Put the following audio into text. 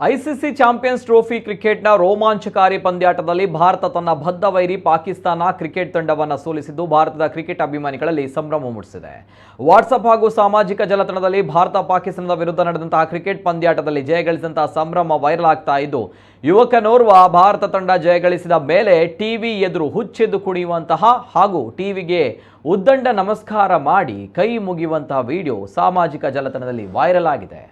ICC champions trophy ಕ್ರಿಕೆಟ್ನ ರೋಮಾಂಚಕಾರಿ ಪಂದ್ಯಾಟದಲ್ಲಿ ಭಾರತ ತನ್ನ ಬದ್ಧ ವೈರಿ ಪಾಕಿಸ್ತಾನ ಕ್ರಿಕೆಟ್ ತಂಡವನ್ನು ಸೋಲಿಸಿದ್ದು ಭಾರತದ ಕ್ರಿಕೆಟ್ ಅಭಿಮಾನಿಗಳಲ್ಲಿ ಸಂಭ್ರಮ ಮೂಡಿಸಿದೆ. ವಾಟ್ಸಪ್ ಹಾಗೂ ಸಾಮಾಜಿಕ ಜಾಲತಾಣದಲ್ಲಿ ಭಾರತ ಪಾಕಿಸ್ತಾನದ ವಿರುದ್ಧ ನಡೆದಂತಹ ಕ್ರಿಕೆಟ್ ಪಂದ್ಯಾಟದಲ್ಲಿ ಜಯಗಳಿಸಿದಂತಹ ಸಂಭ್ರಮ ವೈರಲ್ ಆಗ್ತಾ ಇದ್ದು, ಯುವಕನೋರ್ವ ಭಾರತ ತಂಡ ಜಯಗಳಿಸಿದ ಮೇಲೆ ಟಿವಿ ಎದುರು ಹುಚ್ಚೆದ್ದು ಕುಣಿಯುವಂತಹ ಹಾಗೂ ಟಿವಿಗೆ ಉದ್ದಂಡ ನಮಸ್ಕಾರ ಮಾಡಿ ಕೈ ಮುಗಿಯುವಂತಹ ವಿಡಿಯೋ ಸಾಮಾಜಿಕ ಜಾಲತಾಣದಲ್ಲಿ ವೈರಲ್ ಆಗಿದೆ.